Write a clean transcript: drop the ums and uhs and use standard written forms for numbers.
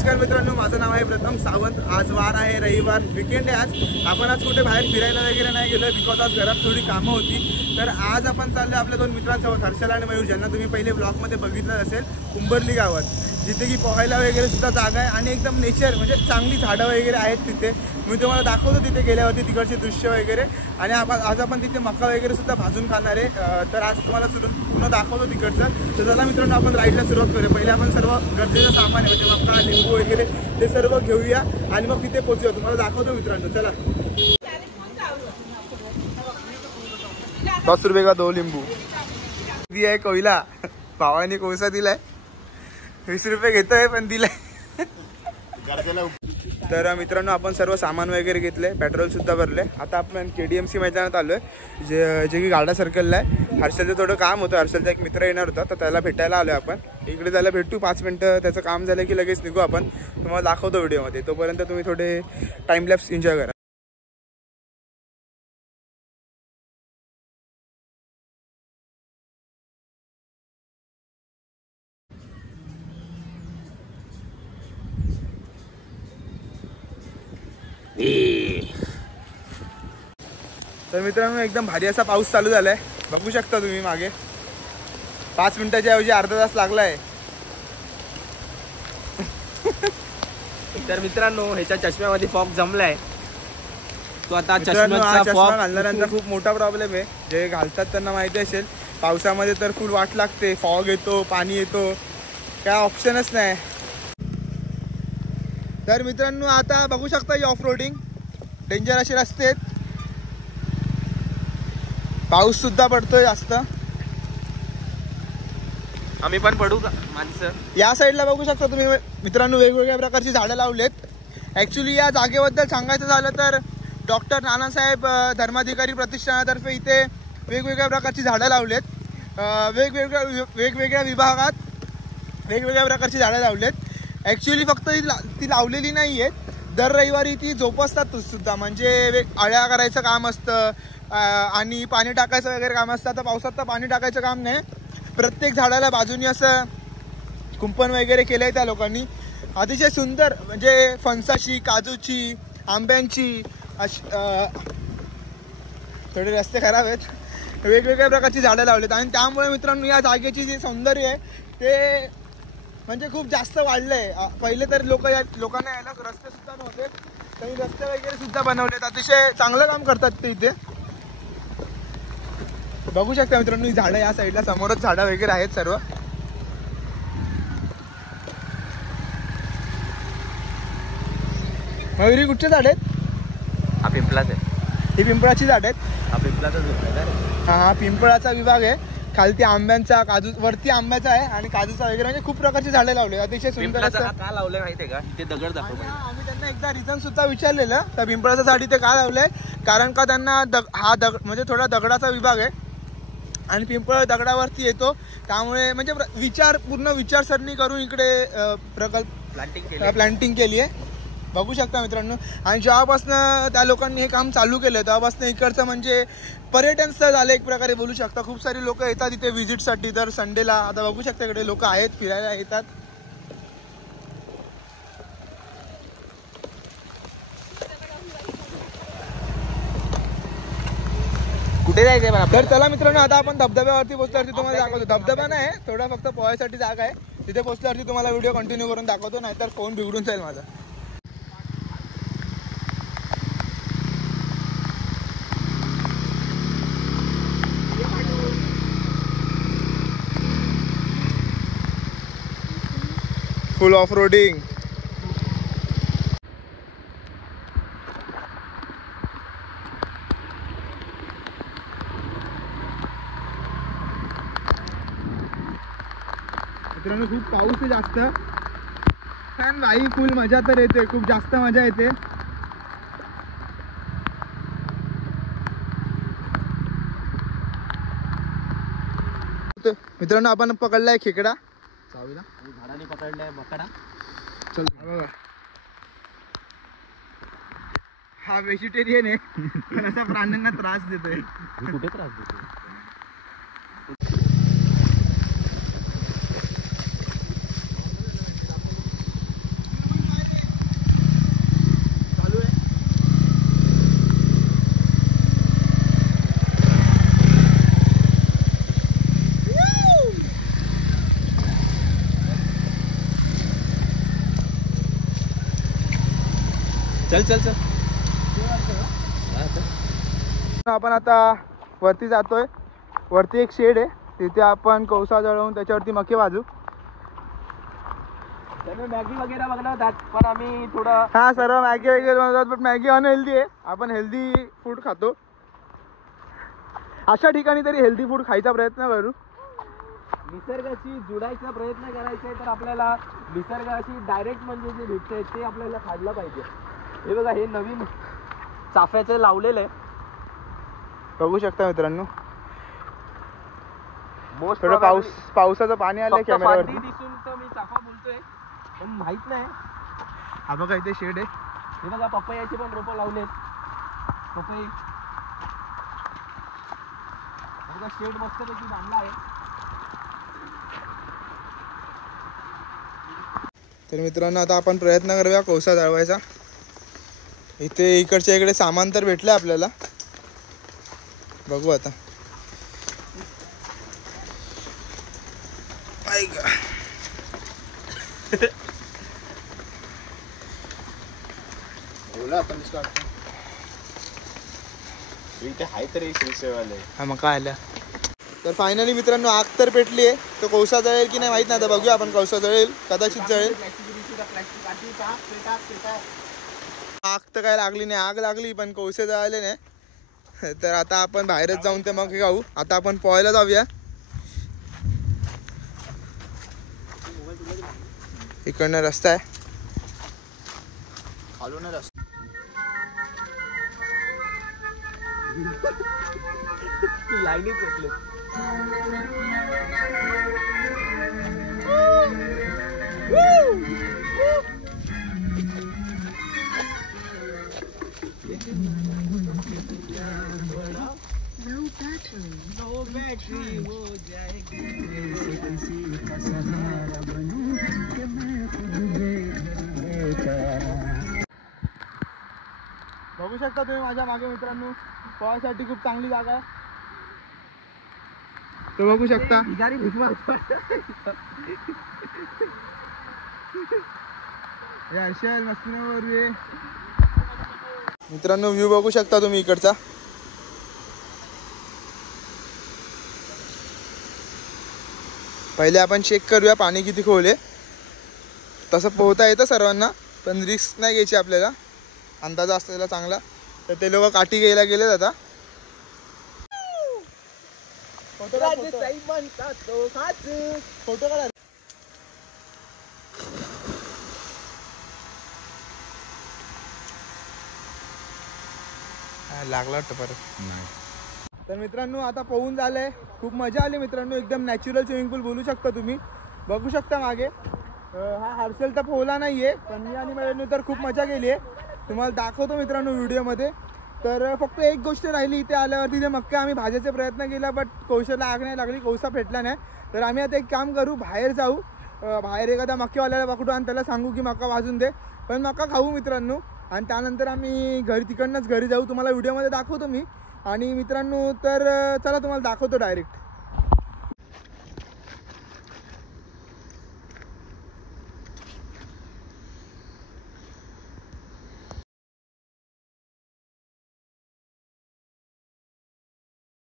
नमस्कार मित्रांनो, माझं नाव आहे प्रथम सावंत। आज वार आहे, रविवार, विकेंड आहे। आपण आज कुठे बाहेर फिरायला वगैरे नाही गेलो बिकॉज आज घरात थोडी कामं होती। तर आज आपण चाललो आपल्या दोन मित्रांसोबत, हर्षल आणि मयूर, ज्यांना तुम्ही पहिले ब्लॉगमध्ये बघितलं असेल, कुंबर्ली गावात, जिथे की पोहायला वगैरे सुद्धा जागा आहे आणि एकदम नेचर म्हणजे चांगली झाडं वगैरे आहेत तिथे। मी तुम्हाला दाखवतो तिथे गेल्यावरती तिकडचे दृश्य वगैरे। आणि आज आपण तिथे मका वगैरे सुद्धा भाजून खाणार आहे। तर आज तुम्हाला पूर्ण दाखवतो तिकडचं। तर चला मित्रांनो, आपण राईडला सुरुवात करूया। पहिले आपण सर्व गरजेचं सामान आहे म्हणजे मका, लिंबू वगैरे ते सर्व घेऊया आणि मग तिथे पोहोचूया। तुम्हाला दाखवतो मित्रांनो, चला। 10 रुपये का 2 लिंबू दिया आहे कोयला। भावाने कोळसा दिलाय, 20 रुपये घेतोय पण दिलाय। तर मित्रांनो, आपण सर्व सामान वगैरे घेतले, पेट्रोल सुद्धा भरले। आता आपण KDMC मैदानात आलोय, जे की गाडा सर्कलला आहे। हर्षलचं थोडं काम होतं, हर्षलचा एक मित्र येणार होता, तर त्याला भेटायला आलोय आपण। इकडे त्याला भेटू 5 मिनिटं, त्याचं काम झालं की लगेच निघू आपण। तुम्हाला दाखवतो व्हिडिओमध्ये, तोपर्यंत तुम्ही थोडे टाइमलॅप्स एन्जॉय करा। तर मित्रांनो, एकदम भारी असा पाऊस चालू झालाय, बघू शकता तुम्ही मागे। 5 मिनिटाच्या ऐवजी अर्धा तास लागलाय। तर मित्रांनो, ह्याच्या चष्म्यामध्ये फॉग जमलाय। तो आता चष्मा घालणाऱ्यांचा खूप मोठा प्रॉब्लेम आहे। जे घालतात त्यांना माहिती असेल, पावसामध्ये तर फुल वाट लागते, फॉग येतो, पाणी येतो, काय ऑप्शनच नाही। तर मित्रांनो, आता बघू शकता ही ऑफ रोडिंग, डेंजर असे रस्ते आहेत, पाऊस सुद्धा पडतोय जास्त। आम्ही पण पडू का माणसं? या साईडला बघू शकता तुम्ही मित्रांनो, वेगवेगळ्या प्रकारची झाडं लावलेत। ॲक्च्युली या जागेबद्दल सांगायचं झालं तर डॉक्टर नानासाहेब धर्माधिकारी प्रतिष्ठानातर्फे इथे वेगवेगळ्या प्रकारची झाडं लावलेत। वेगवेगळ्या विभागात वेगवेगळ्या प्रकारची झाडं लावलेत। ॲक्च्युली फक्त ती लावलेली नाही आहेत, दर रविवारी ती जोपासतात सुद्धा, म्हणजे आळ्या करायचं काम असतं आणि पाणी टाकायचं वगैरे काम असतं। आता पावसात तर पाणी टाकायचं काम नाही, प्रत्येक झाडाला बाजूनी असं कुंपण वगैरे केलं आहे त्या लोकांनी। अतिशय सुंदर, म्हणजे फणसाची, काजूची, आंब्यांची अशी थोडे रस्ते खराब आहेत, वेगवेगळ्या प्रकारची झाडं लावलेत। आणि त्यामुळे मित्रांनो, या जागेची जे सौंदर्य आहे ते म्हणजे खूप जास्त वाढलं आहे। पहिले तर लोकांना यायला रस्ते सुद्धा नव्हते, काही रस्ते वगैरे सुद्धा बनवलेत। अतिशय चांगलं काम करतात ते इथे, बघू शकता मित्रांनो। ही झाडं या साईडला समोरच झाडं वगैरे आहेत सर्व। मयुरी, कुठचे झाड आहेत? हा पिंपळाच आहे। ही पिंपळाची झाड आहेत? हा पिंपळाचाच आहे। हा पिंपळाचा विभाग आहे। खालती आंब्यांचा, काजू, वरती आंब्याचा आहे आणि काजूचा वगैरे, म्हणजे खूप प्रकारची झाडे लावले। अतिशय सुंदर असं का लावलंय माहितीये का? इथे दगड दाखव। आम्ही त्यांना एकदा रिझन सुद्धा विचारलेलं, तर पिंपळाचं झाड इथे का लावलंय, कारण का त्यांना म्हणजे थोडा दगडाचा विभाग आहे आणि पिंपळ दगडावरती येतो, त्यामुळे म्हणजे पूर्ण विचारसरणी करून इकडे प्लांटिंग केली आहे, बघू शकता मित्रांनो। आणि जेव्हापासून त्या लोकांनी हे काम चालू केलं तेव्हापासून इकडचं म्हणजे पर्यटन स्थळ झालं एक प्रकारे, बोलू शकता। खूप सारी लोक येतात इथे व्हिजिटसाठी दर संडेला। आता बघू शकता इकडे लोक आहेत, फिरायला येतात। कुठे जायचंय मला? तर चला मित्रांनो, आता आपण धबधब्यावरती पोहोचल्यावरती तुम्हाला दाखवतो। धबधबा नाही, थोडा फक्त पोहायसाठी जागा आहे, तिथे पोहोचल्यावरती तुम्हाला व्हिडिओ कंटिन्यू करून दाखवतो, नाहीतर फोन बिघडून जाईल माझा। फुल ऑफ रोडिंग। मित्रांनो, खूप पाऊस आहे जास्त, छान भाई, फुल मजा तर येते, खूप जास्त मजा येते। मित्रांनो, आपण पकडलाय खेकडा, झाडाने पकडलाय बकडा। चल बघा, हा व्हेजिटेरियन आहे पण असा प्राण्यांना त्रास देतोय। कुठे त्रास देतोय? चल चल चल. आपण आता वरती जातोय. वरती एक शेड आहे, तिथे आपण कोळसा जळवून त्याच्यावरती मके वाजू. मॅगी वगैरे बघणार होतात, पण आम्ही थोडं हा सर्व मॅगी वगैरे बनवतात, पण मॅगी अनहेल्दी आहे. आपण हेल्दी फूड खातो. अशा ठिकाणी तरी हेल्दी फूड खायचा प्रयत्न करू. निसर्गाशी जुडायचा प्रयत्न करायचा आहे, तर आपल्याला निसर्गाशी डायरेक्ट म्हणजे जे भेटतंय ते आपल्याला खाल्लं पाहिजे. हे बघा, हे नवीन चाफ्याचं लावलेलं आहे, बघू शकता मित्रांनो. मोस्ट थोडं पावसाचं पाणी आलंय कॅमेऱ्यावरती. दिसून तर मी चाफा बोलतोय, पण माहित नाही. हा बघा इथे शेड आहे. हे बघा, पपयाची पण रोपं लावलेत. पपई बघा, शेड मस्तपैकी बांधला आहे. तर मित्रांनो, आता आपण प्रयत्न करूया कोळसा जळवायचा. इथे इकडच्या इकडे सामान तर भेटलं आपल्याला, बघू आता. इथे आहे तर एक विषयवाले. हा मग काय आलं. तर फायनली मित्रांनो, आग तर पेटली आहे. तो कोळसा जळेल की नाही माहित नाही, आता बघूया आपण. कोळसा जळेल, कदाचित जळेल. आग तर काय लागली नाही, आग लागली पण कोळसे जळाले नाही. तर आता आपण बाहेरच जाऊन ते मग खाऊ. आता आपण पोहायला जाऊया. इकडनं रस्ता आहे, खालून रस्ता. लाईनीत बसले. बघू शकता तुम्ही माझ्या मागे मित्रांनो, पोहायसाठी खूप चांगली जागा आहे. तो बघू शकता. मित्रांनो, व्ह्यू बघू शकता तुम्ही इकडचा. पहिले आपण चेक करूया पाणी किती खोल आहे. तसं पोहता येतं सर्वांना, पण रिस्क नाही घ्यायची आपल्याला, अंदाज असलेला चांगला. तर ते लोक काठी घ्यायला गेलेत आता. फोटो काढा. लागला वाटतं परत. तर मित्रांनो, आता पोहून झालंय. खूप मजा आली मित्रांनो, एकदम नॅचरल स्विमिंग पूल बोलू शकता तुम्ही. बघू शकता मागे. हा हर्षल तर पोहला नाहीये, पण मी आणि माझ्याने तर खूप मजा केली आहे. तुम्हाला दाखवतो मित्रांनो व्हिडिओमध्ये. तर फक्त एक गोष्ट राहिली, इथे आल्यावरती ते मक्के आम्ही भाजायचा प्रयत्न केला, बट कोळशाला आग नाही लागली, कोळसा पेटला नाही. तर आम्ही आता एक काम करू, बाहेर जाऊ, बाहेर एखादा मक्केवाल्याला पकडू आणि त्याला सांगू की मका भाजून दे. पण मका खाऊ मित्रांनो, आणि त्यानंतर आम्ही तिकडनंच घरी जाऊ. तुम्हाला व्हिडिओमध्ये दाखवतो मी. आणि मित्रांनो, तर चला तुम्हाला दाखवतो डायरेक्ट.